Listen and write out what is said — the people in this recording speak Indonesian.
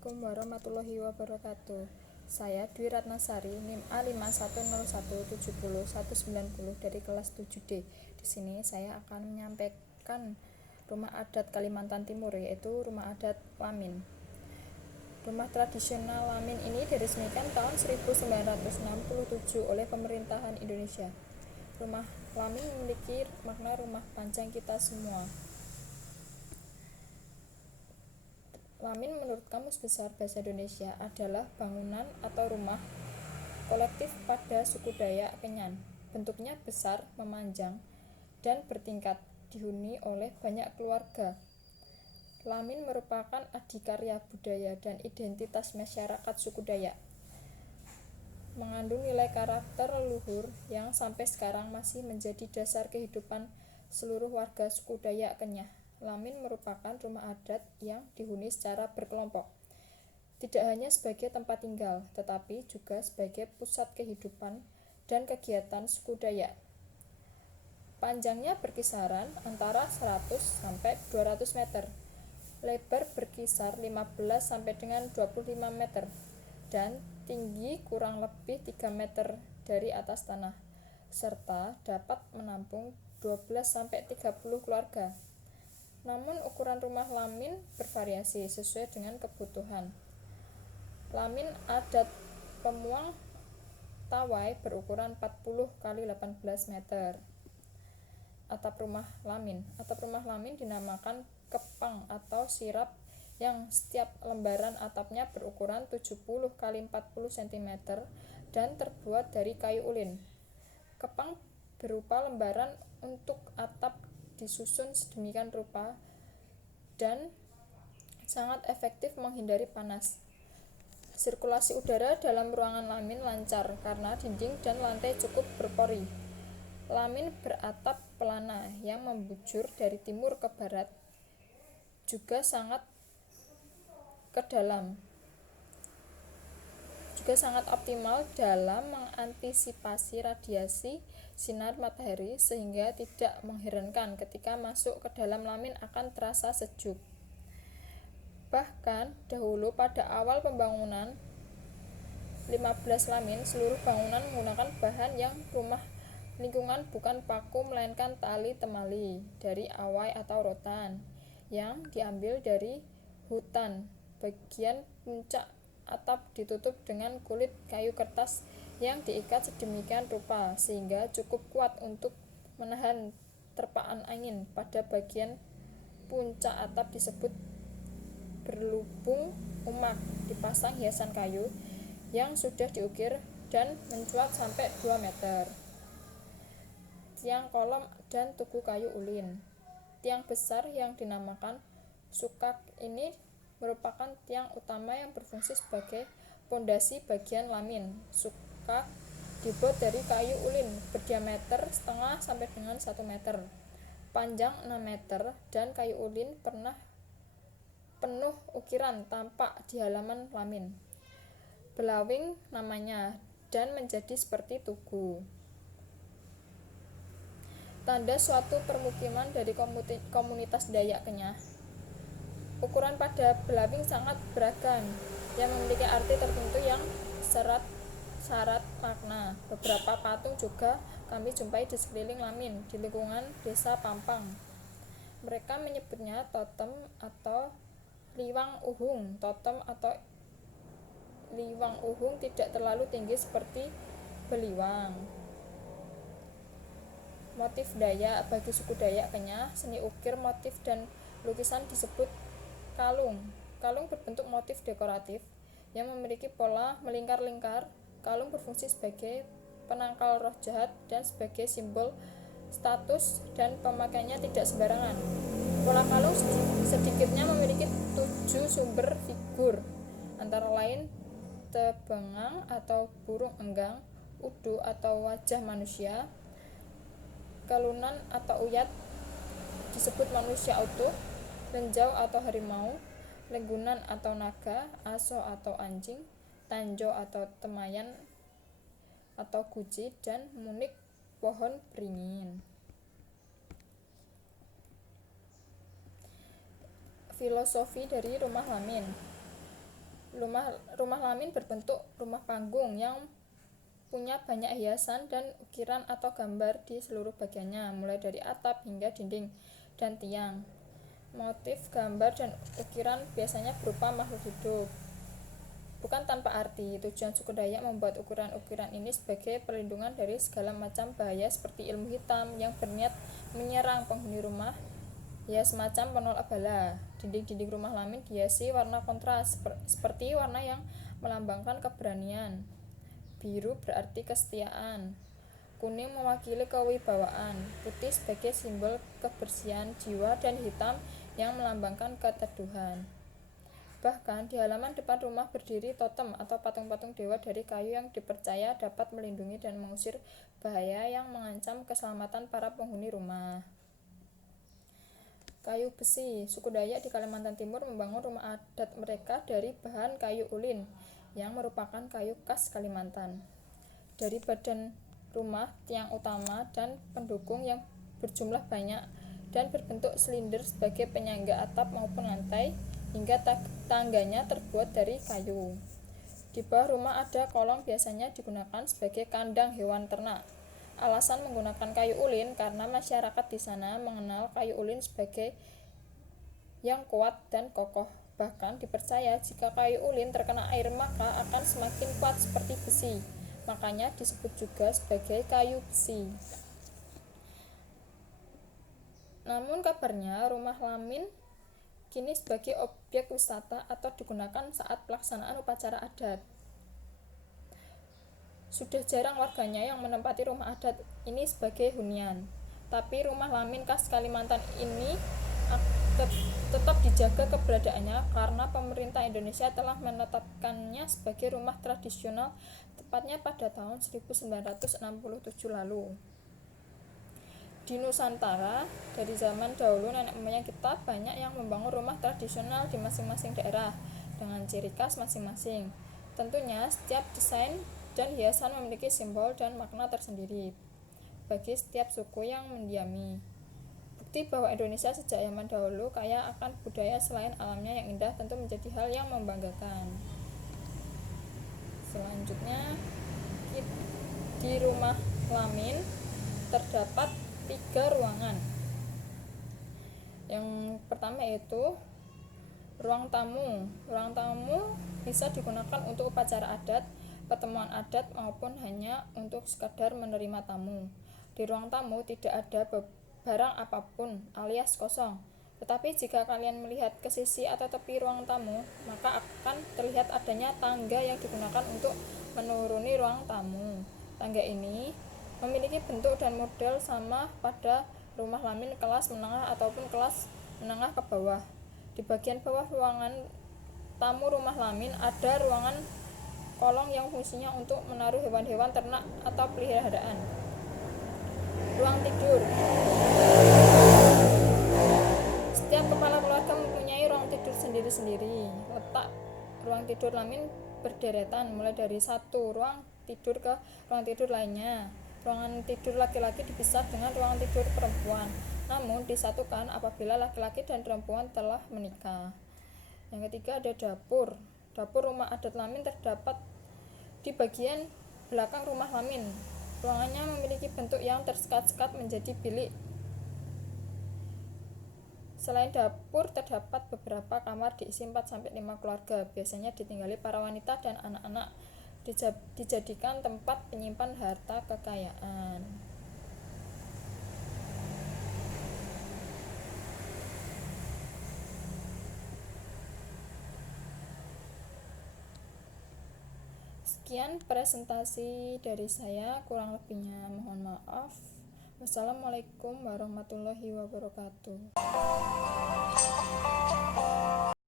Assalamualaikum warahmatullahi wabarakatuh. Saya Dwi Ratnasari, NIM A51017019 dari kelas 7D. Di sini saya akan menyampaikan rumah adat Kalimantan Timur, yaitu rumah adat Lamin. Rumah tradisional Lamin ini diresmikan tahun 1967 oleh pemerintahan Indonesia. Rumah Lamin memiliki makna rumah panjang kita semua. Lamin menurut Kamus Besar Bahasa Indonesia adalah bangunan atau rumah kolektif pada suku Dayak Kenyan. Bentuknya besar, memanjang, dan bertingkat, dihuni oleh banyak keluarga. Lamin merupakan adikarya budaya dan identitas masyarakat suku Dayak. Mengandung nilai karakter leluhur yang sampai sekarang masih menjadi dasar kehidupan seluruh warga suku Dayak Kenyah. Lamin merupakan rumah adat yang dihuni secara berkelompok, tidak hanya sebagai tempat tinggal, tetapi juga sebagai pusat kehidupan dan kegiatan suku Dayak. Panjangnya berkisaran antara 100 sampai 200 meter, lebar berkisar 15 sampai dengan 25 meter, dan tinggi kurang lebih 3 meter dari atas tanah, serta dapat menampung 12 sampai 30 keluarga. Namun ukuran rumah Lamin bervariasi sesuai dengan kebutuhan. Lamin adat Pemuang Tawai berukuran 40 x 18 meter. Atap rumah Lamin dinamakan kepang atau sirap yang setiap lembaran atapnya berukuran 70 x 40 cm dan terbuat dari kayu ulin. Kepang berupa lembaran untuk atap disusun sedemikian rupa dan sangat efektif menghindari panas. Sirkulasi udara dalam ruangan Lamin lancar karena dinding dan lantai cukup berpori. Lamin beratap pelana yang membujur dari timur ke barat, juga sangat optimal dalam mengantisipasi radiasi sinar matahari sehingga tidak mengherankan ketika masuk ke dalam Lamin akan terasa sejuk. Bahkan dahulu pada awal pembangunan 15 Lamin, seluruh bangunan menggunakan bahan yang rumah lingkungan, bukan paku melainkan tali temali dari awai atau rotan yang diambil dari hutan. Bagian puncak atap ditutup dengan kulit kayu kertas yang diikat sedemikian rupa sehingga cukup kuat untuk menahan terpaan angin. Pada bagian puncak atap disebut berlubung umak dipasang hiasan kayu yang sudah diukir dan mencuat sampai 2 meter. Tiang kolom dan tugu kayu ulin. Tiang besar yang dinamakan sukak ini merupakan tiang utama yang berfungsi sebagai pondasi bagian Lamin. Sukak dibuat dari kayu ulin berdiameter setengah sampai dengan 1 meter, panjang 6 meter, dan kayu ulin pernah penuh ukiran tampak di halaman Lamin. Belawing namanya dan menjadi seperti tugu. Tanda suatu permukiman dari komunitas Dayak Kenyah. Ukuran pada belawing sangat beragam yang memiliki arti tertentu yang syarat makna. Beberapa patung juga kami jumpai di sekeliling Lamin di lingkungan desa Pampang. Mereka menyebutnya totem atau liwang uhung. Totem atau liwang uhung tidak terlalu tinggi seperti beliwang. Motif Dayak bagi suku Dayak Kenyah, seni ukir, motif, dan lukisan disebut kalung. Kalung berbentuk motif dekoratif yang memiliki pola melingkar-lingkar. Kalung berfungsi sebagai penangkal roh jahat dan sebagai simbol status, dan pemakaiannya tidak sembarangan. Pola kalung sedikitnya memiliki 7 sumber figur, antara lain tebengang atau burung enggang, udu atau wajah manusia, kelunan atau uyat disebut manusia utuh, lenjau atau harimau, lenggunan atau naga, aso atau anjing, tanjo atau temayan atau guci, dan munik pohon beringin. Filosofi dari rumah Lamin. Rumah lamin berbentuk rumah panggung yang punya banyak hiasan dan ukiran atau gambar di seluruh bagiannya, mulai dari atap hingga dinding dan tiang. Motif, gambar, dan ukiran biasanya berupa makhluk hidup. Bukan tanpa arti, tujuan suku Dayak membuat ukiran-ukiran ini sebagai perlindungan dari segala macam bahaya seperti ilmu hitam yang berniat menyerang penghuni rumah, ya semacam penolak bala. Dinding-dinding rumah lamin dihiasi warna kontras seperti warna yang melambangkan keberanian. Biru berarti kesetiaan, kuning mewakili kewibawaan, putih sebagai simbol kebersihan jiwa, dan hitam yang melambangkan keteduhan. Bahkan di halaman depan rumah berdiri totem atau patung-patung dewa dari kayu yang dipercaya dapat melindungi dan mengusir bahaya yang mengancam keselamatan para penghuni rumah. Kayu besi. Suku Dayak di Kalimantan Timur membangun rumah adat mereka dari bahan kayu ulin yang merupakan kayu khas Kalimantan. Dari badan rumah, tiang utama, dan pendukung yang berjumlah banyak dan berbentuk silinder sebagai penyangga atap maupun lantai, hingga tangganya terbuat dari kayu. Di bawah rumah ada kolong biasanya digunakan sebagai kandang hewan ternak. Alasan menggunakan kayu ulin karena masyarakat di sana mengenal kayu ulin sebagai yang kuat dan kokoh. Bahkan dipercaya jika kayu ulin terkena air maka akan semakin kuat seperti besi. Makanya disebut juga sebagai kayu besi. Namun kabarnya rumah lamin kini sebagai objek wisata atau digunakan saat pelaksanaan upacara adat. Sudah jarang warganya yang menempati rumah adat ini sebagai hunian. Tapi rumah lamin khas Kalimantan ini tetap dijaga keberadaannya karena pemerintah Indonesia telah menetapkannya sebagai rumah tradisional tepatnya pada tahun 1967 lalu. Di Nusantara, dari zaman dahulu nenek moyang kita banyak yang membangun rumah tradisional di masing-masing daerah dengan ciri khas masing-masing. Tentunya setiap desain dan hiasan memiliki simbol dan makna tersendiri bagi setiap suku yang mendiami. Bukti bahwa Indonesia sejak zaman dahulu kaya akan budaya selain alamnya yang indah tentu menjadi hal yang membanggakan. Selanjutnya, di rumah lamin terdapat 3 ruangan. Yang pertama yaitu ruang tamu. Ruang tamu bisa digunakan untuk upacara adat, pertemuan adat, maupun hanya untuk sekadar menerima tamu. Di ruang tamu tidak ada barang apapun alias kosong. Tetapi jika kalian melihat ke sisi atau tepi ruang tamu, maka akan terlihat adanya tangga yang digunakan untuk menuruni ruang tamu. Tangga ini memiliki bentuk dan model sama pada rumah lamin kelas menengah ataupun kelas menengah ke bawah. Di bagian bawah ruangan tamu rumah lamin ada ruangan kolong yang fungsinya untuk menaruh hewan-hewan ternak atau peliharaan. Ruang tidur. Setiap kepala keluarga mempunyai ruang tidur sendiri-sendiri. Letak ruang tidur lamin berderetan mulai dari satu ruang tidur ke ruang tidur lainnya. Ruangan tidur laki-laki dipisah dengan ruangan tidur perempuan, namun disatukan apabila laki-laki dan perempuan telah menikah. Yang ketiga ada dapur. Dapur rumah adat lamin terdapat di bagian belakang rumah lamin. Ruangannya memiliki bentuk yang tersekat-sekat menjadi bilik. Selain dapur, terdapat beberapa kamar diisi 4-5 keluarga, biasanya ditinggali para wanita dan anak-anak, dijadikan tempat penyimpan harta kekayaan. Sekian presentasi dari saya, kurang lebihnya mohon maaf. Wassalamualaikum warahmatullahi wabarakatuh.